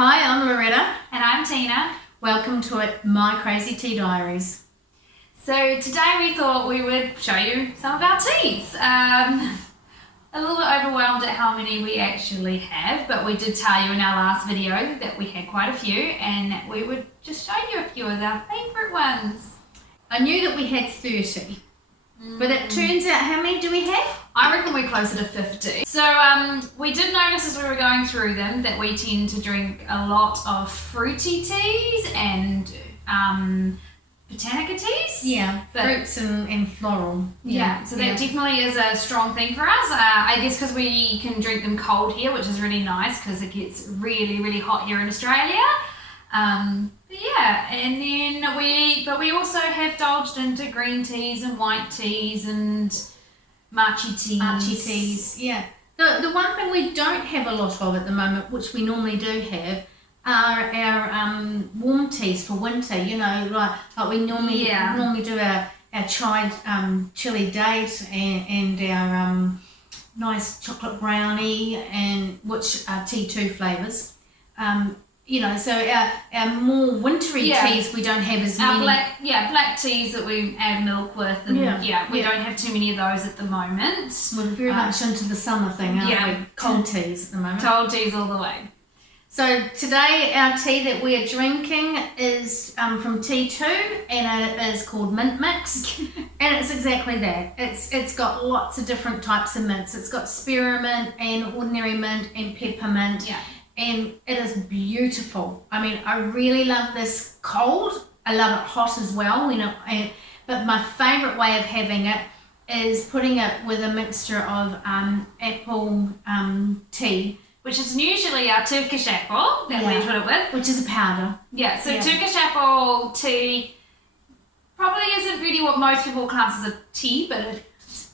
Hi, I'm Loretta. And I'm Tina. Welcome to My Crazy Tea Diaries. So today we thought we would show you some of our teas. A little bit overwhelmed at how many we actually have, but we did tell you in our last video that we had quite a few and we would just show you a few of our favourite ones. I knew that we had 30, but it turns out, how many do we have? I reckon we're closer to 50. So we did notice as we were going through them that we tend to drink a lot of fruity teas and botanica teas. Yeah, fruits and floral. Yeah, so that definitely is a strong thing for us. I guess because we can drink them cold here, which is really nice because it gets really, really hot here in Australia. Yeah, and then we also have divulged into green teas and white teas and matcha teas. Matcha teas, yeah. The one thing we don't have a lot of at the moment, which we normally do have, are our warm teas for winter. You know, like we normally do our chai chili date and our nice chocolate brownie, and which are T2 flavours. You know, so our more wintry teas we don't have as many. Black teas that we add milk with, and we don't have too many of those at the moment. We're very much into the summer thing, aren't we? Cold teas at the moment. Cold teas all the way. So today our tea that we are drinking is from T2, and it is called Mint Mix, and it's exactly that. It's got lots of different types of mints. It's got spearmint and ordinary mint and peppermint. Yeah. And it is beautiful. I mean, I really love this cold. I love it hot as well, you know. But my favourite way of having it is putting it with a mixture of apple tea, which is usually our Turkish apple that we put it with, which is a powder. Yeah. So Turkish apple tea probably isn't really what most people class as a tea, but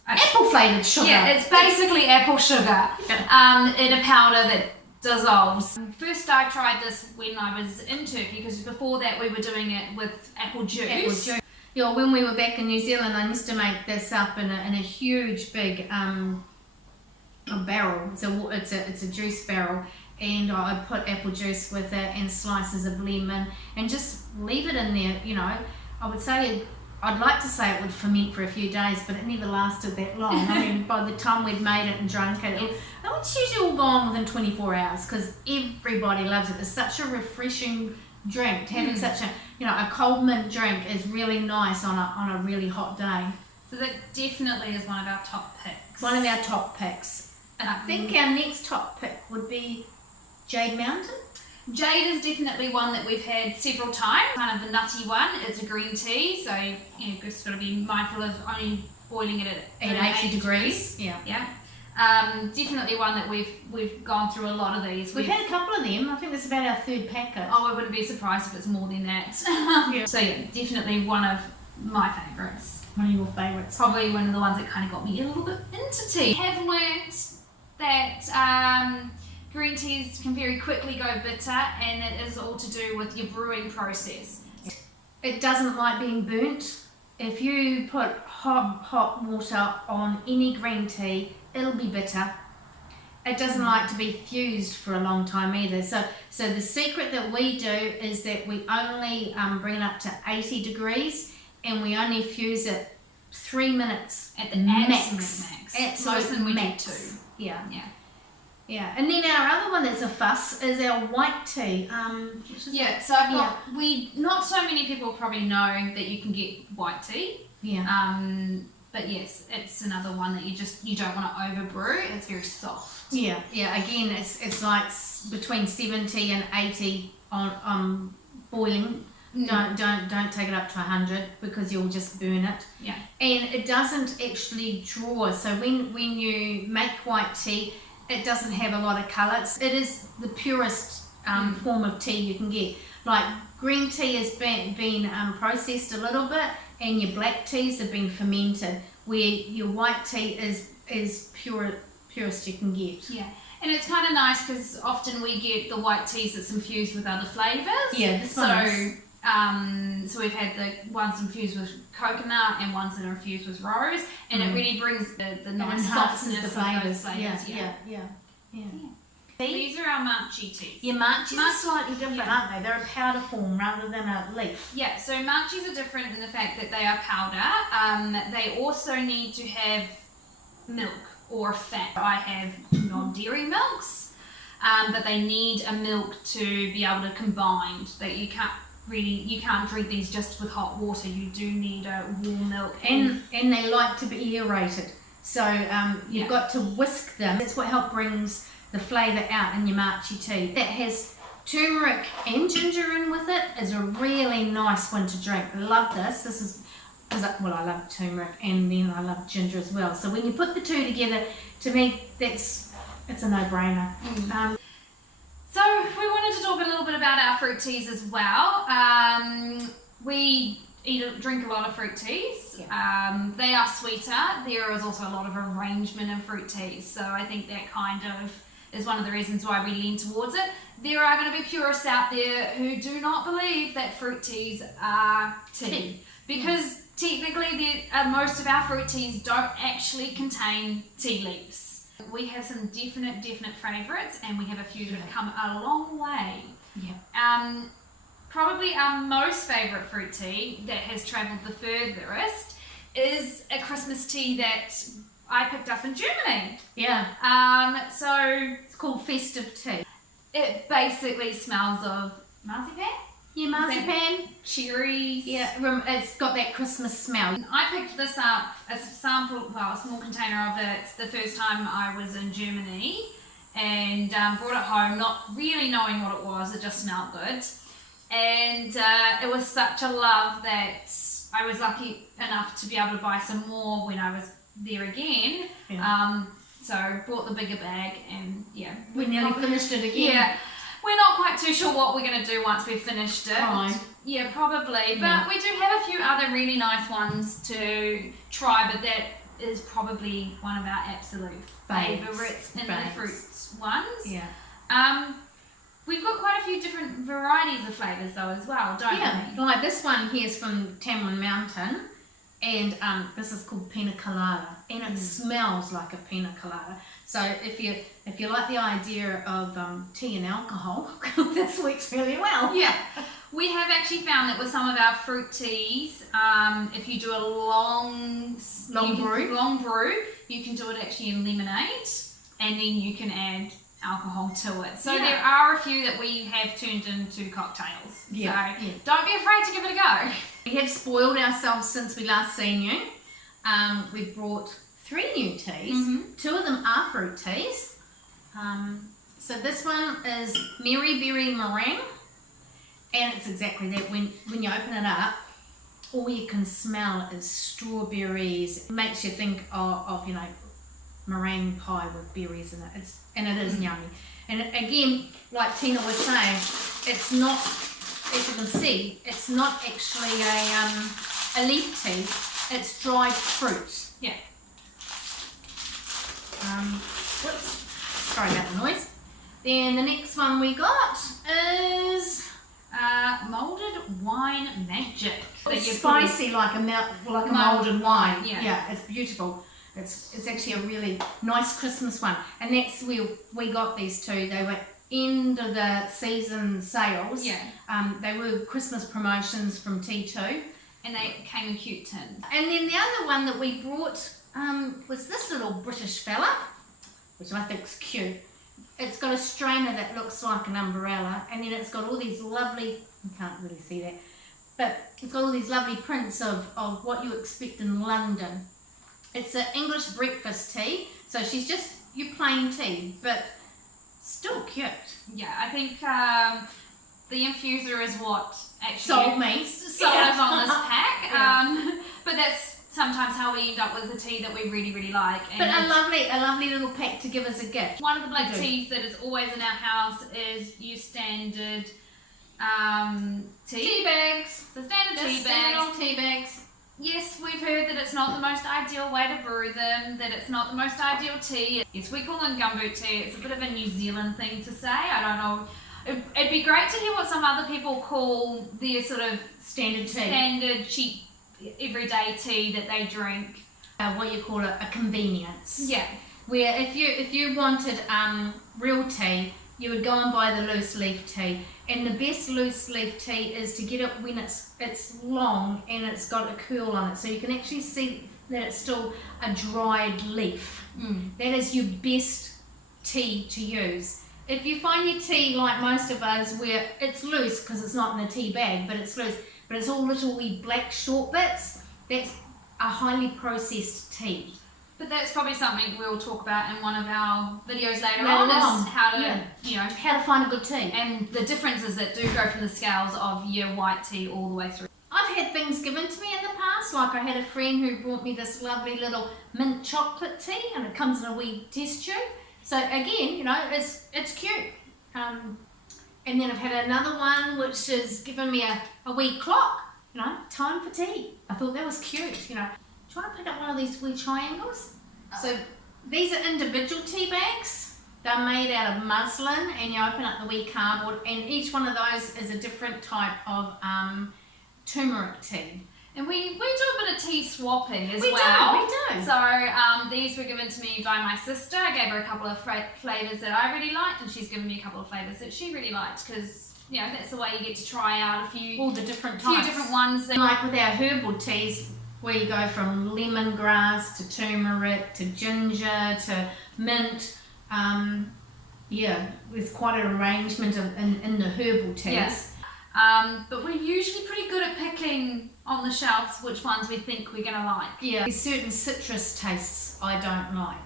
apple flavoured sugar. Yeah, it's basically apple sugar in a powder that dissolves. First I tried this when I was in Turkey, because before that we were doing it with apple juice. Yeah, when we were back in New Zealand, I used to make this up in a huge big a barrel. It's a juice barrel, and I put apple juice with it and slices of lemon and just leave it in there. You know, I'd like to say it would ferment for a few days, but it never lasted that long. I mean, by the time we'd made it and drunk it, it's usually all gone within 24 hours because everybody loves it. It's such a refreshing drink. Having such a cold mint drink is really nice on a really hot day. So that definitely is one of our top picks. One of our top picks. I think our next top pick would be Jade Mountain. Jade is definitely one that we've had several times, kind of a nutty one. It's a green tea, so you've just got to be mindful of only boiling it at 80 degrees. Yeah. Definitely one that we've gone through a lot of these. We've had a couple of them. I think that's about our third packet. Oh, I wouldn't be surprised if it's more than that. So definitely one of my favourites. One of your favourites. Probably one of the ones that kind of got me a little bit into tea. I have learnt that green teas can very quickly go bitter, and it is all to do with your brewing process. It doesn't like being burnt. If you put hot water on any green tea, it'll be bitter. It doesn't like to be fused for a long time either. So the secret that we do is that we only bring it up to 80 degrees, and we only fuse it 3 minutes at the max. Most than we max. do 2. Yeah, and then our other one that's a fuss is our white tea. So I've got not so many people probably know that you can get white tea. Yeah. But yes, it's another one that you don't want to overbrew. It's very soft. Yeah. Again, it's like between 70 and 80 on boiling. Don't take it up to 100 because you'll just burn it. Yeah. And it doesn't actually draw. So when you make white tea, it doesn't have a lot of colour. It is the purest form of tea you can get. Like green tea has been processed a little bit, and your black teas have been fermented, where your white tea is purest you can get. Yeah. And it's kind of nice because often we get the white teas that's infused with other flavours. Yeah, this one is. So we've had the ones infused with coconut and ones that are infused with rose, and it really brings the nice softness of those flavours. Yeah. These are our Manchi teas. Yeah, Manchis are slightly different, aren't they? They're a powder form rather than a leaf. Yeah, so Manchis are different in the fact that they are powder. They also need to have milk or fat. I have non-dairy milks, but they need a milk to be able to combine. That you can't drink these just with hot water. You do need a warm milk. And they like to be aerated. So you've got to whisk them. That's what brings the flavour out in your Manchi tea. That has turmeric and ginger in with it is a really nice one to drink. I love this. This is because I love turmeric and then I love ginger as well. So when you put the two together, to me it's a no-brainer. So we wanted to talk a little bit about our fruit teas as well. We drink a lot of fruit teas. Yeah. They are sweeter. There is also a lot of arrangement in fruit teas, so I think that kind of is one of the reasons why we lean towards it. There are going to be purists out there who do not believe that fruit teas are tea. Because technically most of our fruit teas don't actually contain tea leaves. We have some definite favourites, and we have a few that have come a long way. Yeah. Probably our most favourite fruit tea that has travelled the furthest is a Christmas tea that I picked up in Germany. Yeah. So it's called Festive Tea. it basically smells of marzipan. Yeah, marzipan. Cherries. Yeah, it's got that Christmas smell. I picked this up as a sample, a small container of it the first time I was in Germany, and brought it home, not really knowing what it was. It just smelled good. And it was such a love that I was lucky enough to be able to buy some more when I was there again. Yeah. So bought the bigger bag, and We nearly finished it again. Yeah, we're not quite too sure what we're going to do once we've finished it. Fine. Yeah, probably. But Yeah. we do have a few other really nice ones to try, but that is probably one of our absolute favourites in the fruits ones. Yeah. We've got quite a few different varieties of flavours though as well, don't we? Like this one here is from Jade Mountain, and this is called Pina Colada, and it smells like a pina colada. So if you like the idea of tea and alcohol, this works really well. Yeah. We have actually found that with some of our fruit teas, if you do a long brew, you can do it actually in lemonade, and then you can add alcohol to it. So there are a few that we have turned into cocktails. Yeah. So don't be afraid to give it a go. We have spoiled ourselves since we last seen you. We've brought 3 new teas. 2 of them are fruit teas. So this one is Meri Berry Meringue, and it's exactly that. When you open it up, all you can smell is strawberries. It makes you think of meringue pie with berries in it. It is yummy. And again, like Tina was saying, it's not, as you can see, it's not actually a leaf tea. It's dried fruit. Yeah. Whoops. Sorry about the noise. Then the next one we got is Moulded wine magic. it's spicy like a moulded wine. Yeah. It's beautiful. It's actually a really nice Christmas one, and that's where we got these 2. They were end of the season sales. Yeah. They were Christmas promotions from T2, and they came in cute tins. and then the other one that we brought was this little British fella, which I think's cute. It's got a strainer that looks like an umbrella, and then it's got all these lovely, you can't really see that, but it's got all these lovely prints of what you expect in London. It's an English breakfast tea, so she's just your plain tea, but still cute. Yeah, I think the infuser is what actually Sold us on this pack. But that's sometimes how we end up with a tea that we really, really like. And But a lovely little pack to give as a gift. one of the black teas that is always in our house is your standard tea bags. The standard tea bags. Tea bags. Yes, we've heard that it's not the most ideal way to brew them, that it's not the most ideal tea. Yes, we call them gumboot tea. It's a bit of a New Zealand thing to say. I don't know. It'd be great to hear what some other people call their sort of standard, cheap, everyday tea that they drink. What you call a convenience. Yeah. Where if you wanted real tea, you would go and buy the loose leaf tea. And the best loose leaf tea is to get it when it's long and it's got a curl on it, so you can actually see that it's still a dried leaf. That is your best tea to use. If you find your tea like most of us, where it's loose because it's not in a tea bag, but it's loose, but it's all little wee black short bits, that's a highly processed tea. But that's probably something we'll talk about in one of our videos later on, is how to, how to find a good tea. And the differences that do go from the scales of your white tea all the way through. I've had things given to me in the past, like I had a friend who brought me this lovely little mint chocolate tea, and it comes in a wee test tube. So again, it's cute. And then I've had another one which has given me a wee clock, time for tea. I thought that was cute, Try to pick up one of these wee triangles. So these are individual tea bags. They're made out of muslin, and you open up the wee cardboard, and each one of those is a different type of turmeric tea. And we do a bit of tea swapping as we well. We do. So these were given to me by my sister. I gave her a couple of flavours that I really liked, and she's given me a couple of flavours that she really liked, because that's the way you get to try out all the different types. Few different ones. Like with our herbal teas, where you go from lemongrass to turmeric to ginger to mint. There's quite an arrangement in the herbal teas. Yeah. But we're usually pretty good at picking on the shelves which ones we think we're going to like. Yeah. There's certain citrus tastes I don't like.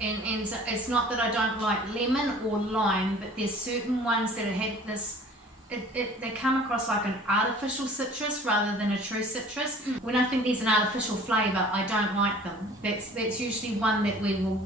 And so it's not that I don't like lemon or lime, but there's certain ones that have this, they come across like an artificial citrus rather than a true citrus. When I think there's an artificial flavour, I don't like them. That's usually one that we will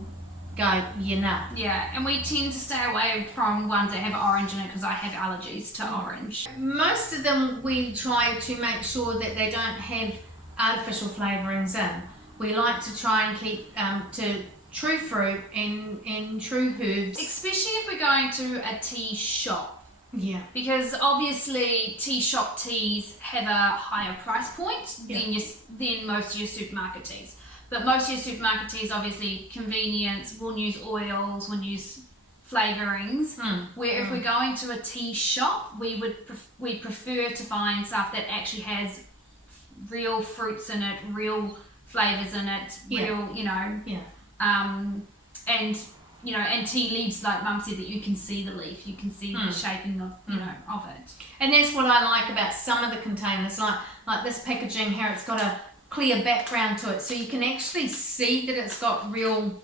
go, Yeah, and we tend to stay away from ones that have orange in it, because I have allergies to orange. Most of them we try to make sure that they don't have artificial flavourings in. We like to try and keep to true fruit and true herbs. Especially if we're going to a tea shop. Yeah. Because obviously tea shop teas have a higher price point than most of your supermarket teas. But most of your supermarket teas, obviously, convenience, we'll use oils, we'll use flavourings. Where if we're going to a tea shop, we prefer to find stuff that actually has real fruits in it, real flavours in it, and tea leaves, like Mum said, that you can see the leaf, you can see the shaping of of it. And that's what I like about some of the containers, like this packaging here. It's got a clear background to it, so you can actually see that it's got real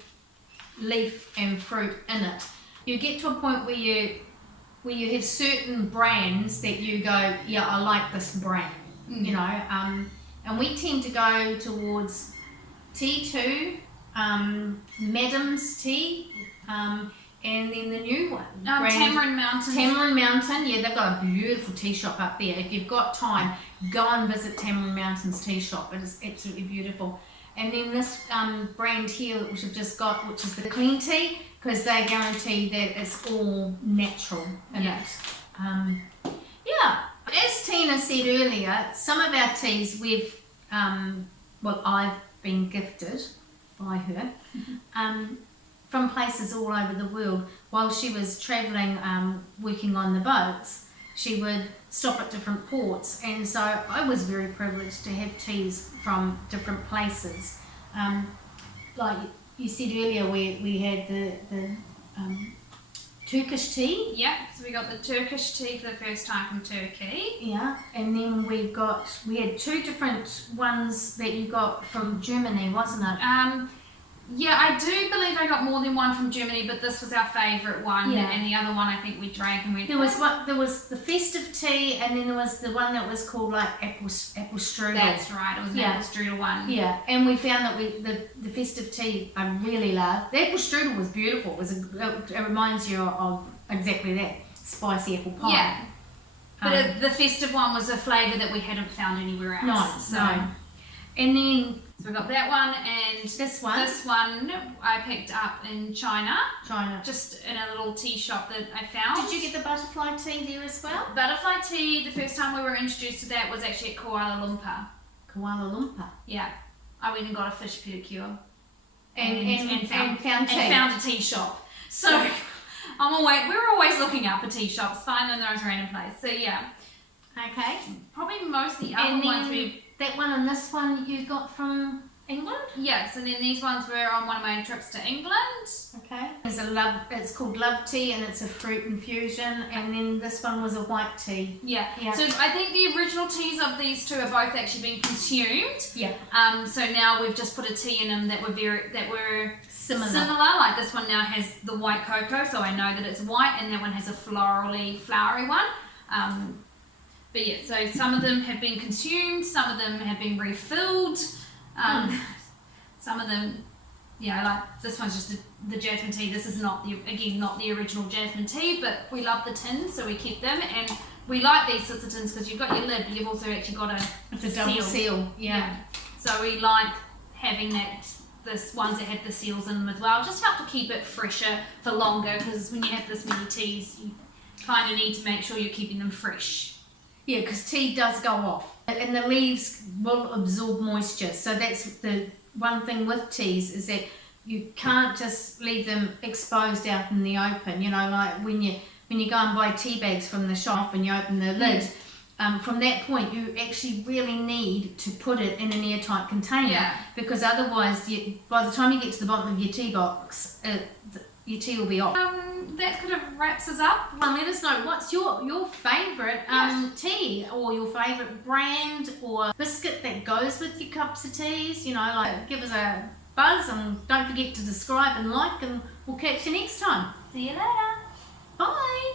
leaf and fruit in it. You get to a point where you have certain brands that you go, yeah, I like this brand, and we tend to go towards T2, Madam's Tea, and then the new one, Tamarind Mountain. Yeah, they've got a beautiful tea shop up there. If you've got time, go and visit Tamarind Mountain's tea shop. It is absolutely beautiful. And then this brand here, which we've just got, which is the clean tea, because they guarantee that it's all natural in it. As Tina said earlier, some of our teas I've been gifted by her from places all over the world. While she was travelling, working on the boats, she would stop at different ports, and so I was very privileged to have teas from different places. Like you said earlier, we had the Turkish tea. Yeah, so we got the Turkish tea for the first time from Turkey. Yeah, and then we had two different ones that you got from Germany, wasn't it? Yeah, I do believe I got more than one from Germany, but this was our favourite one, and the other one I think we drank and we... There was the Festive Tea, and then there was the one that was called like apple strudel. That's right, it was an apple strudel one. Yeah, and we found that the Festive Tea I really loved. The apple strudel was beautiful. It reminds you of exactly that, spicy apple pie. Yeah, but the festive one was a flavour that we hadn't found anywhere else. No. And then... So we got that one, and this one I picked up in China. China. Just in a little tea shop that I found. Did you get the butterfly tea there as well? Butterfly tea, the first time we were introduced to that was actually at Kuala Lumpur. Kuala Lumpur? Yeah. I went and got a fish pedicure. and found tea. And found a tea shop. So we're always looking up for tea shops, finding those random places. So yeah. Okay. Probably most of the other ones that one and this one you got from England? Yes, and then these ones were on one of my trips to England. Okay. It's called Love Tea and it's a fruit infusion, and then this one was a white tea. Yeah. So I think the original teas of these two are both actually being consumed. Yeah. So now we've just put a tea in them that were similar. Like this one now has the white cocoa, so I know that it's white, and that one has a flowery one. But yeah, so some of them have been consumed, some of them have been refilled. Some of them, like this one's just the jasmine tea. This is not the original jasmine tea, but we love the tins, so we keep them. And we like these sorts of tins because you've got your lid, but you've also actually got a double seal. Yeah. So we like having this ones that have the seals in them as well. Just help to keep it fresher for longer, because when you have this many teas, you kind of need to make sure you're keeping them fresh. Yeah, because tea does go off, and the leaves will absorb moisture. So that's the one thing with teas, is that you can't just leave them exposed out in the open. You know, like when you go and buy tea bags from the shop and you open the lid, from that point you actually really need to put it in an airtight container, because otherwise, by the time you get to the bottom of your tea box, your tea will be off. That kind of wraps us up. Let us know what's your favourite tea, or your favourite brand or biscuit that goes with your cups of teas. You know, like give us a buzz, and don't forget to subscribe and like, and we'll catch you next time. See you later. Bye.